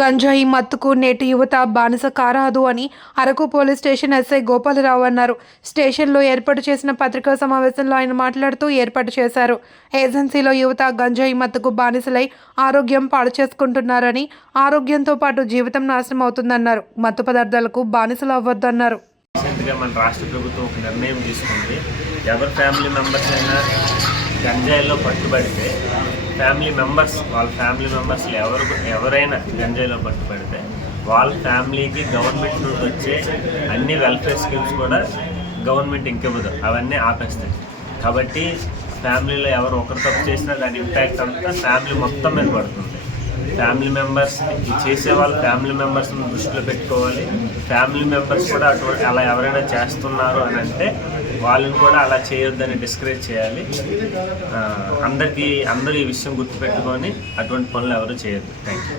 గంజాయి మత్తుకు నేటి యువత బానిస కారాదు అని Araku police station SI Gopalarao అన్నారు. స్టేషన్లో ఏర్పాటు చేసిన పత్రికా సమావేశంలో ఆయన మాట్లాడుతూ ఏర్పాటు చేశారు. ఏజెన్సీలో యువత గంజాయి మత్తుకు బానిసలై ఆరోగ్యం పాడు చేసుకుంటున్నారని ఆరోగ్యంతో పాటు జీవితం నాశనం అవుతుందన్నారు. మత్తు పదార్థాలకు బానిసలు అవ్వద్దన్నారు. మన రాష్ట్ర ప్రభుత్వం ఒక నిర్ణయం తీసుకుంది. ఎవరి ఫ్యామిలీ మెంబర్స్ అయినా గంజాయిలో పట్టుబడితే ఫ్యామిలీ మెంబర్స్ వాళ్ళ ఫ్యామిలీ మెంబర్స్ ఎవరు ఎవరైనా గంజాయిలో పట్టుబడితే వాళ్ళ ఫ్యామిలీకి గవర్నమెంట్ నుండి వచ్చే అన్ని వెల్ఫేర్ స్కీమ్స్ కూడా గవర్నమెంట్ ఇంకివ్వదు అవన్నీ ఆపేస్తాయి. కాబట్టి ఫ్యామిలీలో ఎవరు ఒకరు తప్పు చేసినా దాని ఇంపాక్ట్ అంతా ఫ్యామిలీ మొత్తం మీద పడుతుంది. ఫ్యామిలీ మెంబర్స్ చేసే వాళ్ళు ఫ్యామిలీ మెంబర్స్ని దృష్టిలో పెట్టుకోవాలి. ఫ్యామిలీ మెంబర్స్ కూడా అటువంటి అలా ఎవరైనా చేస్తున్నారు అని అంటే వాళ్ళని కూడా అలా చేయొద్దని డిస్కరేజ్ చేయాలి. అందరికీ అందరూ ఈ విషయం గుర్తుపెట్టుకొని అటువంటి పనులు ఎవరు చేయొద్దు. Thank you